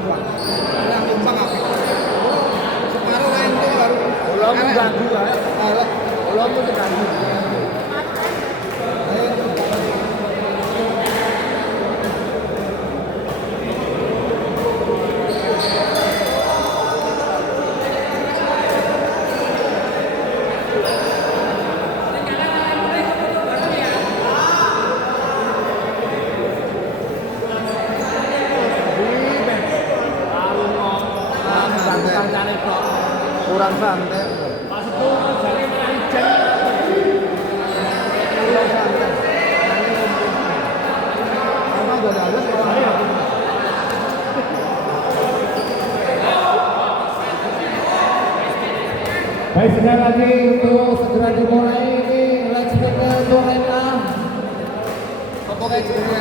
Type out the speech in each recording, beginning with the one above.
numpang. Nah, numpang apa? Separuh lain itu baru. Kalau mau ganggu kan? Kalau mau ganggu. Kurang santai. Maksudku jadi hujan. Kurang santai. Karena udah halus orang. Baik, sekali lagi untuk segera dimulai ini let's get to Lena. Apa kayak jadinya?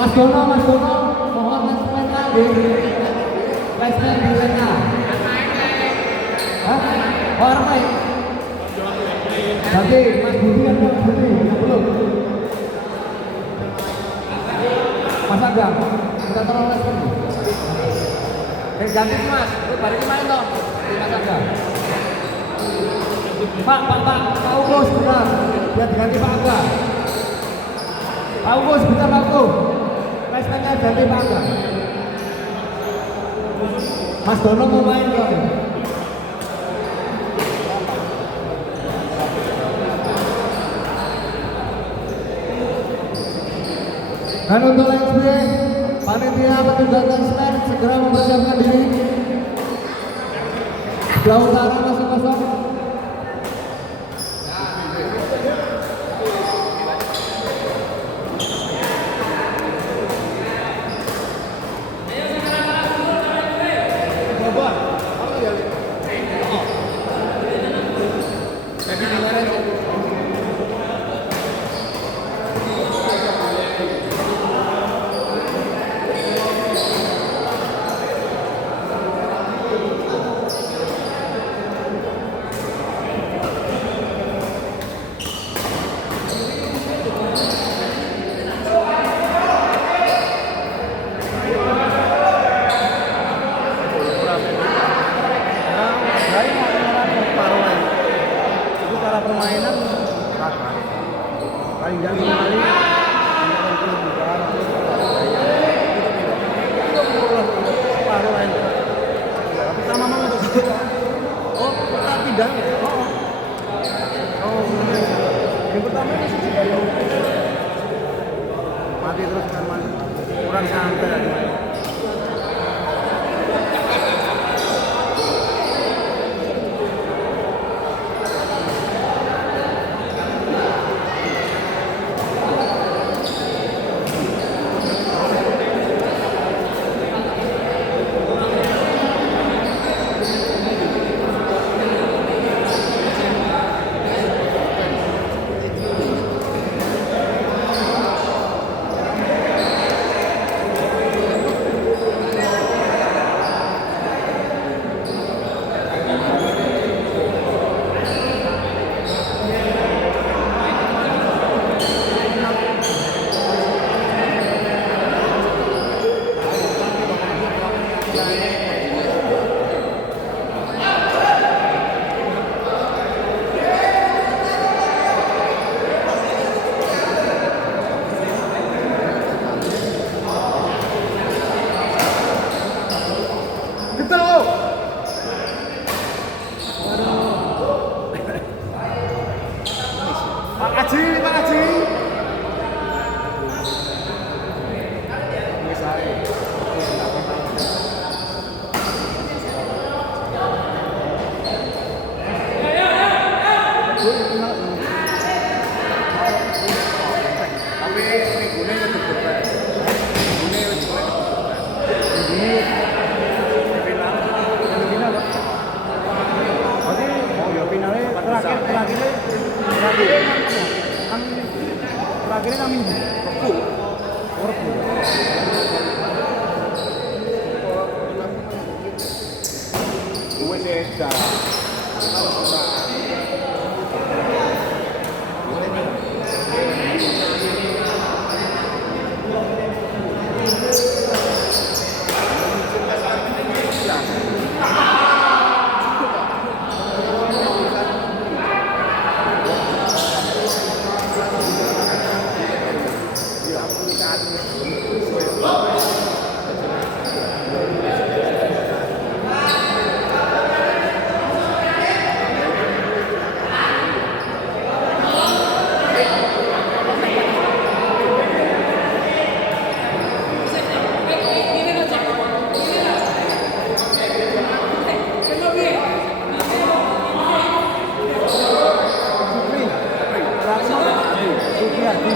Mas Dono, mohon let's Lena di let's di Lena. Hah? Oh, orang lain? Nanti Mas Budi atau Mas Budi? Belum. Mas Agam, kita tolong let's Lena. Ganti Mas, balik main dong di Mas Agam. Pak Ugo sebentar, biar diganti Pak Agam. Pak Ugo sebentar Pak Ugo, Mas Tanya ganti Pak Agam. Mas Dono mau main kok. Dan untuk LSB, panitia petugas transfer segera mempersiapkan diri. Sebelah utara masih kosong. Permainan rata paling jangan kembali separuh lain tapi sama mau untuk oh kita pindah oh yang pertama masih juga mati terus kan mati kurang santai. Pak Haji. Ini saya. Supriyadi.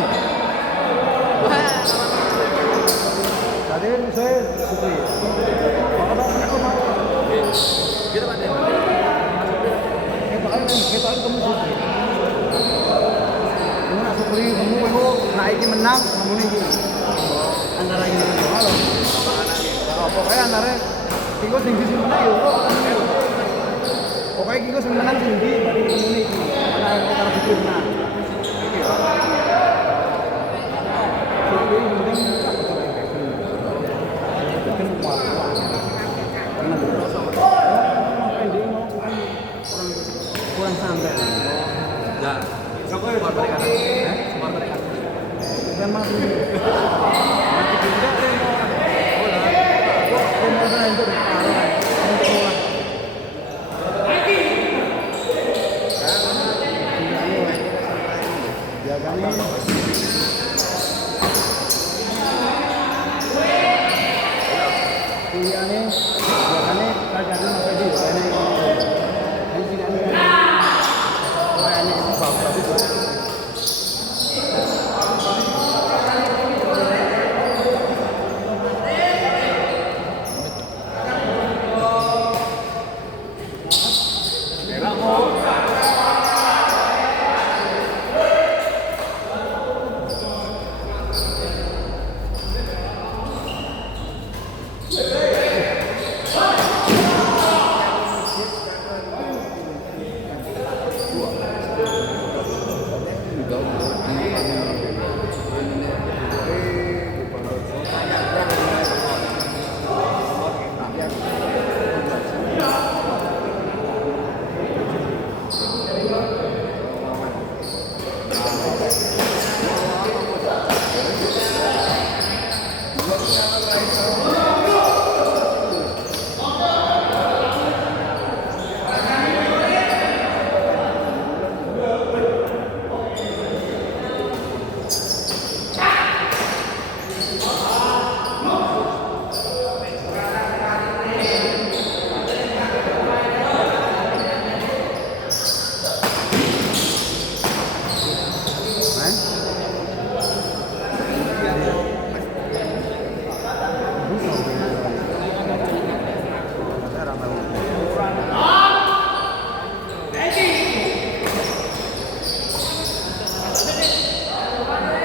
Tadi saya Supri. Kalau aku mau. Gitu Pak. Kita kamu Supri. Kamu nak Supri, kamu nak iki menang, kamu ini antara ini halo. Pokoknya antara Kiko tinggi sing menang yo kok. Pokoknya Kiko sing menang tinggi dari kamu ini. Karena antara Supri menang. Kurang sampai. Enggak. Support mereka. Support mereka. Memang mati juga deh. Kemudian itu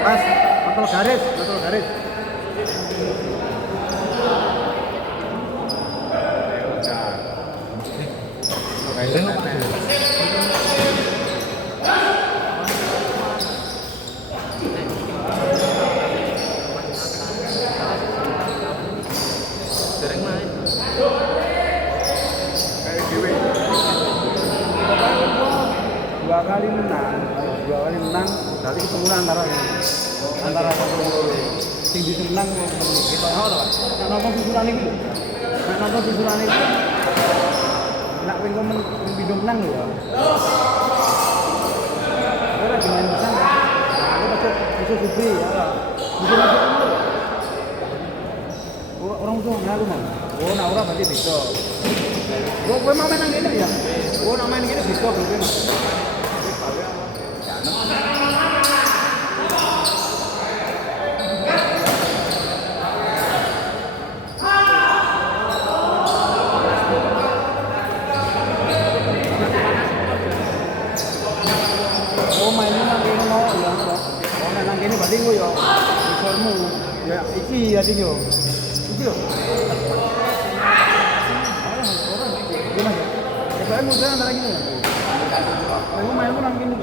Mas, betul garis, betul garis. Sering main. Dua kali menang, berarti ketemu antara satu sing bisa menang kita nonton susulan ini, nak pengen video menang ya. Kita lagi main di sana, kita masuk Supri ya, bisa masuk dulu. Orang tuh ngaku mau, nak orang berarti bisa. Gue mau main gini ya, gue nak main gini bisa gue mah. Mainnya nang kene mau ya. Oh nang kene berarti gue yo. Isolmu ya iki ya sing yo. Iki lho. Gimana? Ya saya mau jalan antara gini. Mau main nang kene.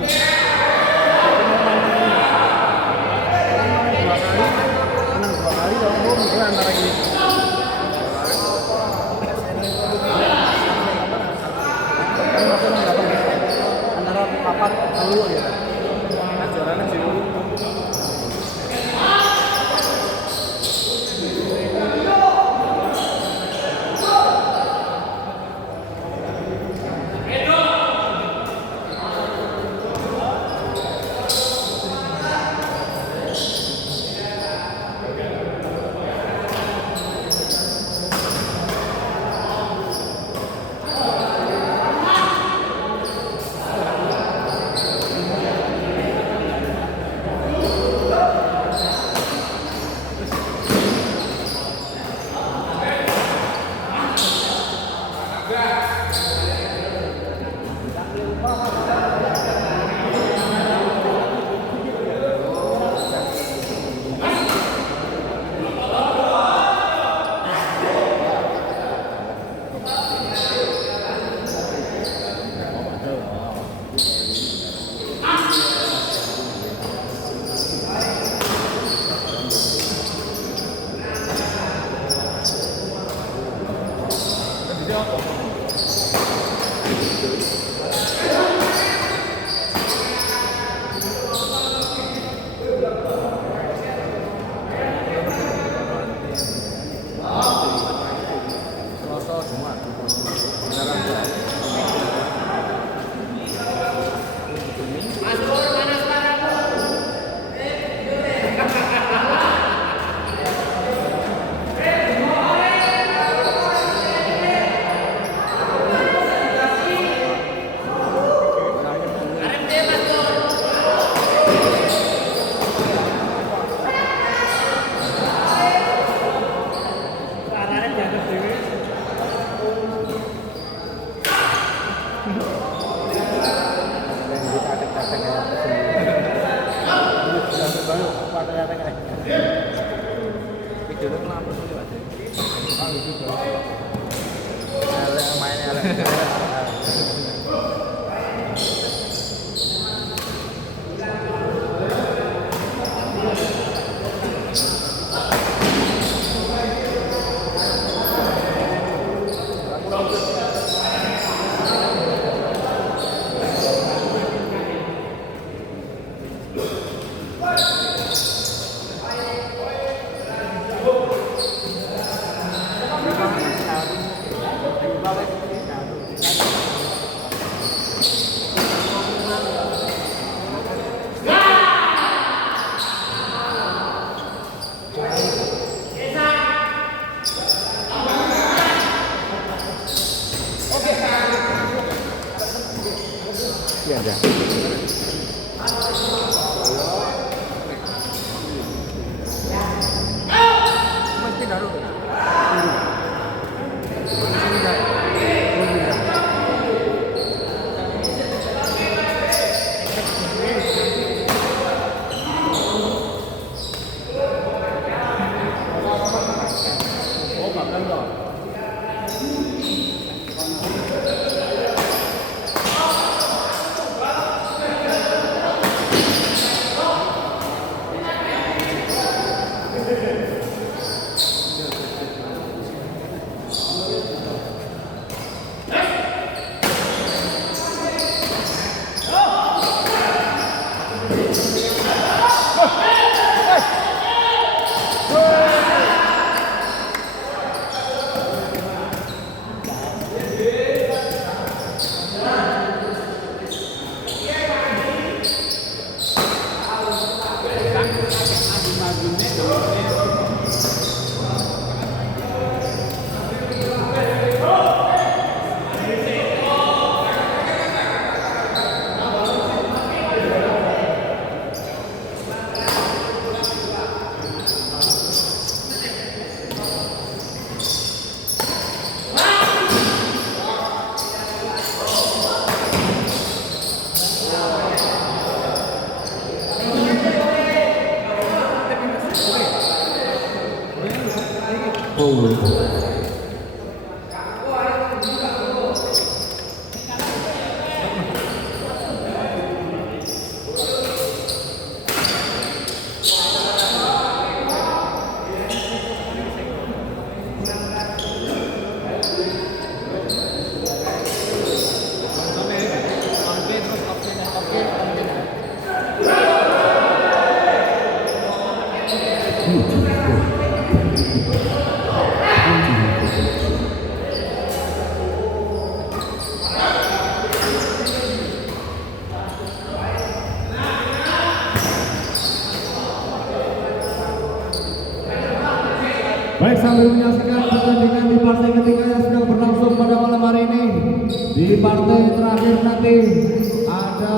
Menang dua kali dong, gue mau antara gini. Antara papat lalu ya. Ajarannya sih. Baik, sambil menyaksikan pertandingan di partai ketiga yang sedang berlangsung pada malam hari ini. Di partai terakhir nanti ada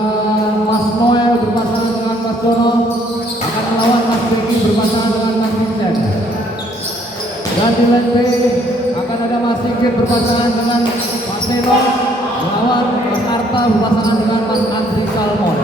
Mas Noel berpasangan dengan Mas Dono akan melawan Mas Beki berpasangan dengan Mas Vincent. Dan di leg B akan ada Mas Sigit berpasangan dengan Mas Seno melawan Mas Arta berpasangan dengan Mas Andri Salmon.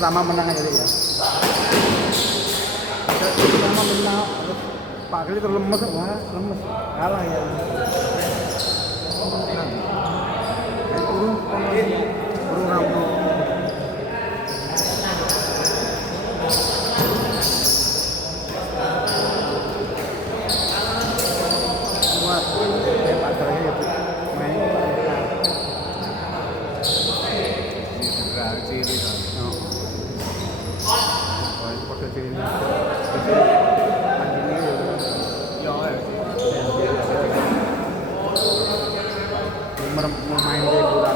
pertama menang aja ya. Pertama menang, Pak Kali terlemes, wah lemes, kalah ya. Turun rampung. Wah, Pak Kali ya main. Ciri kan. Oh, itu pada ciri. Main di bola.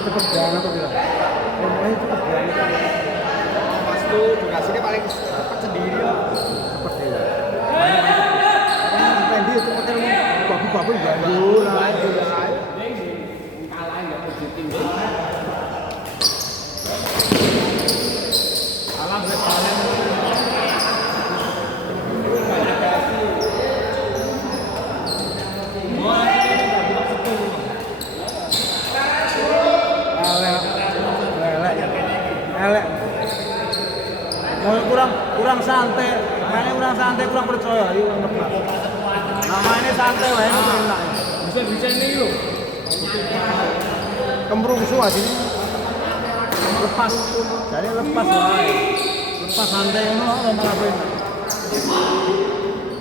Cepet banget tuh bilang. Mulai cepet banget. Pas tuh durasinya paling cepet sendiri loh. Cepet ya. Randy cepet kan babu-babu ganggu lah. Kalah enggak positif. Alam sekalian. Kurang santai, mainnya kurang santai, kurang percaya, yuk lepas. Namanya santai, mainnya enak. Bisa ini yuk. Kemrungsu aja ini. Lepas, jadi lepas lah. Lepas santai, malah enak.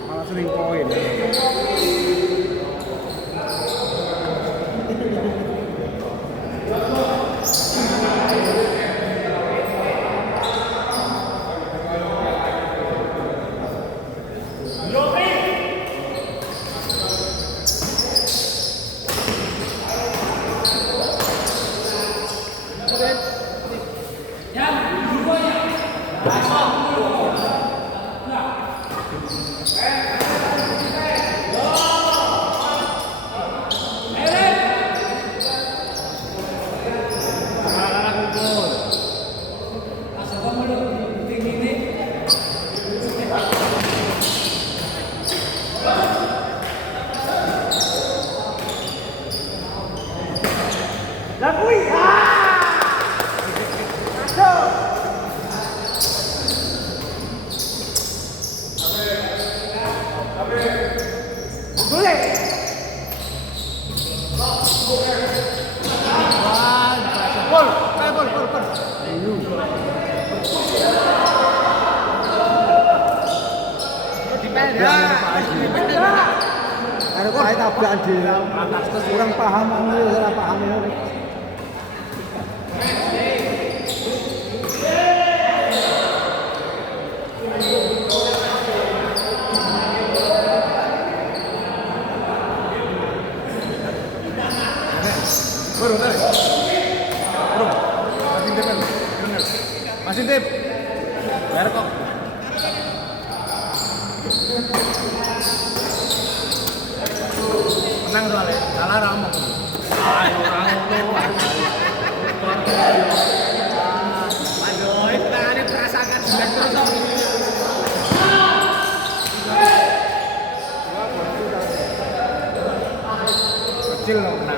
Malah sering poin. Ada kok tabrak di atas terus kurang paham, salah paham ya. Baru tarik. Bro. Masih tip. Biar kok. Menang soalnya, kalah ramah. Ayo orang aduh, itu tangannya terasakan jelek terus. Kecil loh menang.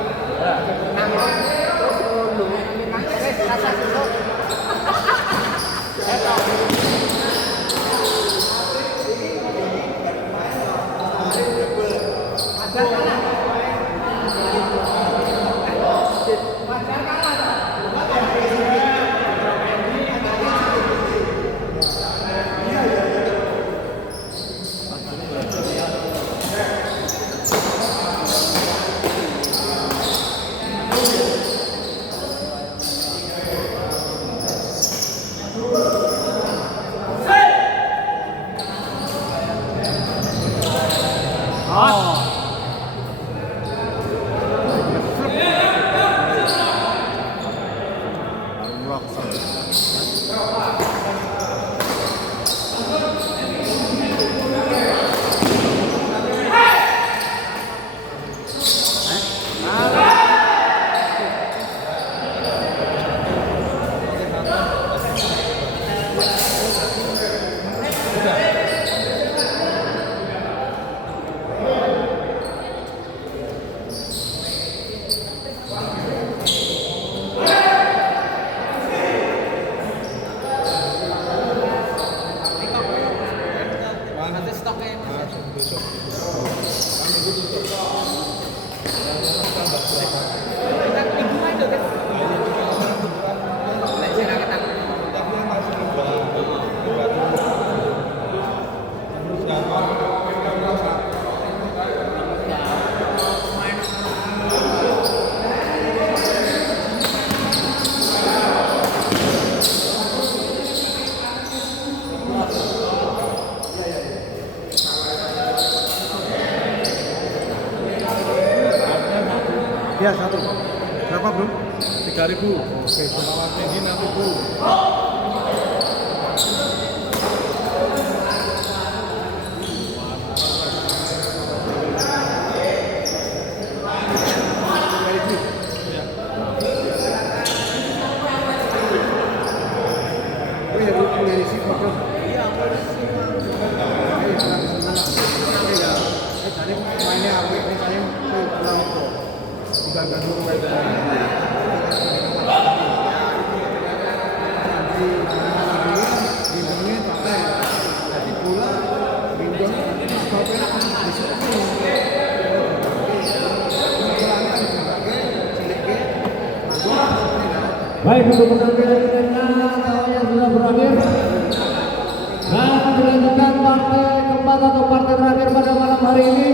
3.000. Oke, bawah tinggi 6.000. Baik, untuk penampilan kita tahunya sudah berakhir dan akan dilanjutkan partai keempat atau partai terakhir pada malam hari ini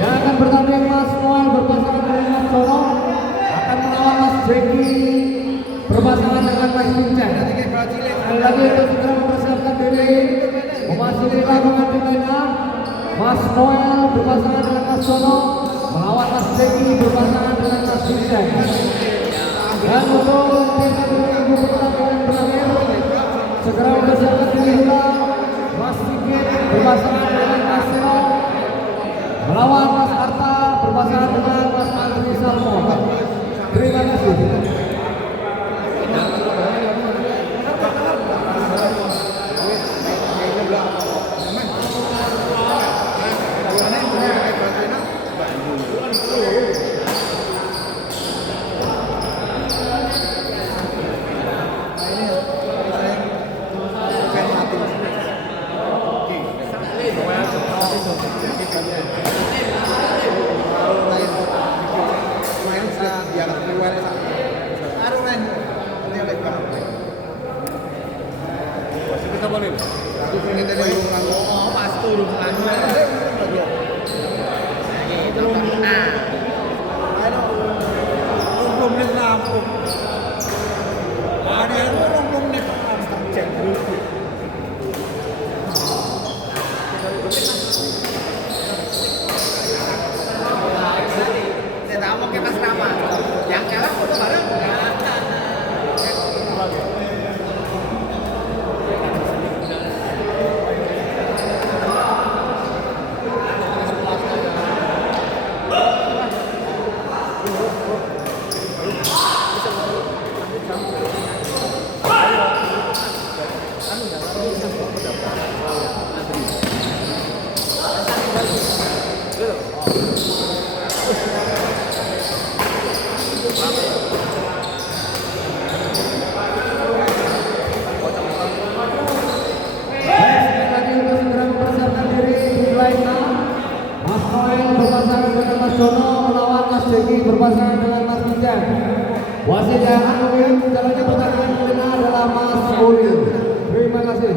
yang akan bertanding Mas Noel berpasangan dengan Mas Sono akan melawan Mas Jeki berpasangan dengan Mas Vincent. Sekali lagi untuk segera mempersiapkan diri memasuki lapangan dimana Mas Noel berpasangan dengan Mas Sono melawan Mas Jeki berpasangan dengan Mas Vincent. Dan untuk pertandingan terakhir segera mempersiapkan diri pula Mas Sigit berpasangan dengan Mas Sino melawan Mas Arta berpasangan dengan Mas Andri Salmo. Terima kasih. Berpasangan dengan Mas Vincent. Wasit yang akan menjalani pertandingan kelima adalah Mas Ulil. Terima kasih.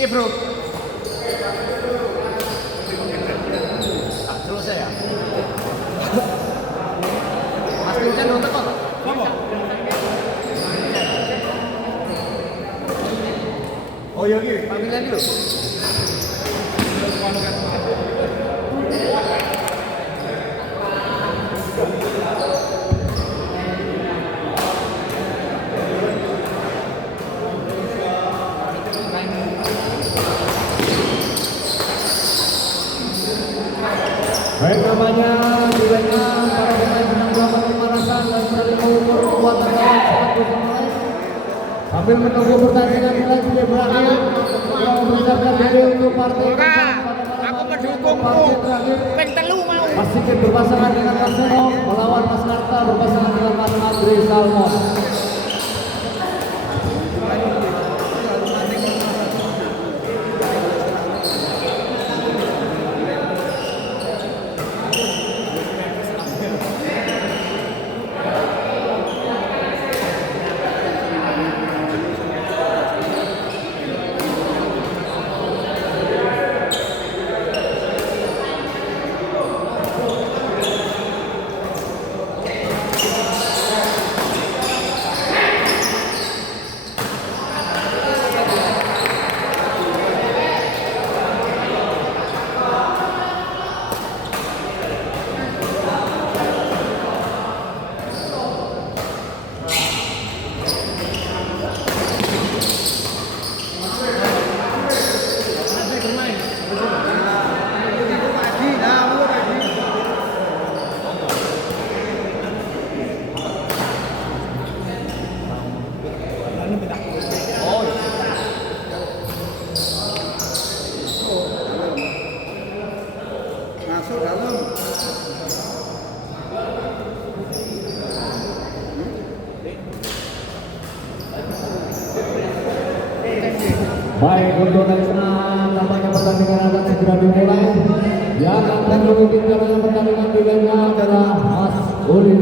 Iya bro. Selesai ya? Mas Vincent nonton kok? Oh iya gini, panggilan dulu. Baik namanya nilainya para pemain sedang melakukan pemanasan dan saling mengukur kekuatan lawan saat bermain. Sambil menunggu pertandingan mulai sudah berakhir, kita mempersiapkan diri untuk partai Aku mendukung partai terakhir. ping telu mau. Mas Sigit berpasangan dengan Mas Seno melawan Mas Karta berpasangan dengan Mas Andre Salmon. Masuk dalam. Baik untuk Lesnar, tampaknya pertandingan akan segera dimulai. Yang akan memimpin dalam pertandingan pilihannya adalah Mas Ulin.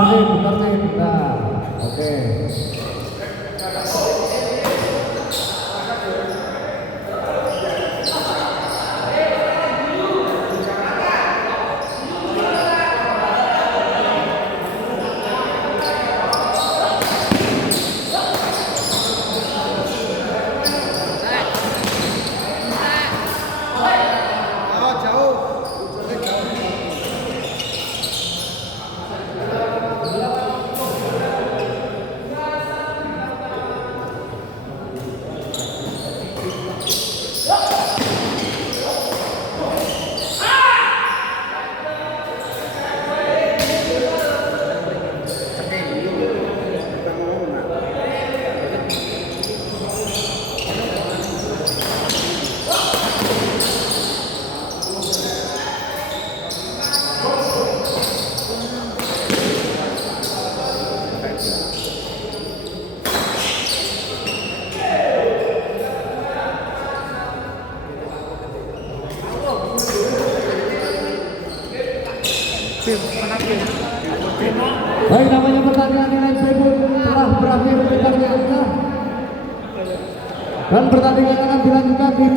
tertib. Nah, oke. Oh, jauh. Ujungnya jauh. Baik, namanya pertandingan nilai pebut telah berakhir dengan dan pertandingan akan dilanjutkan di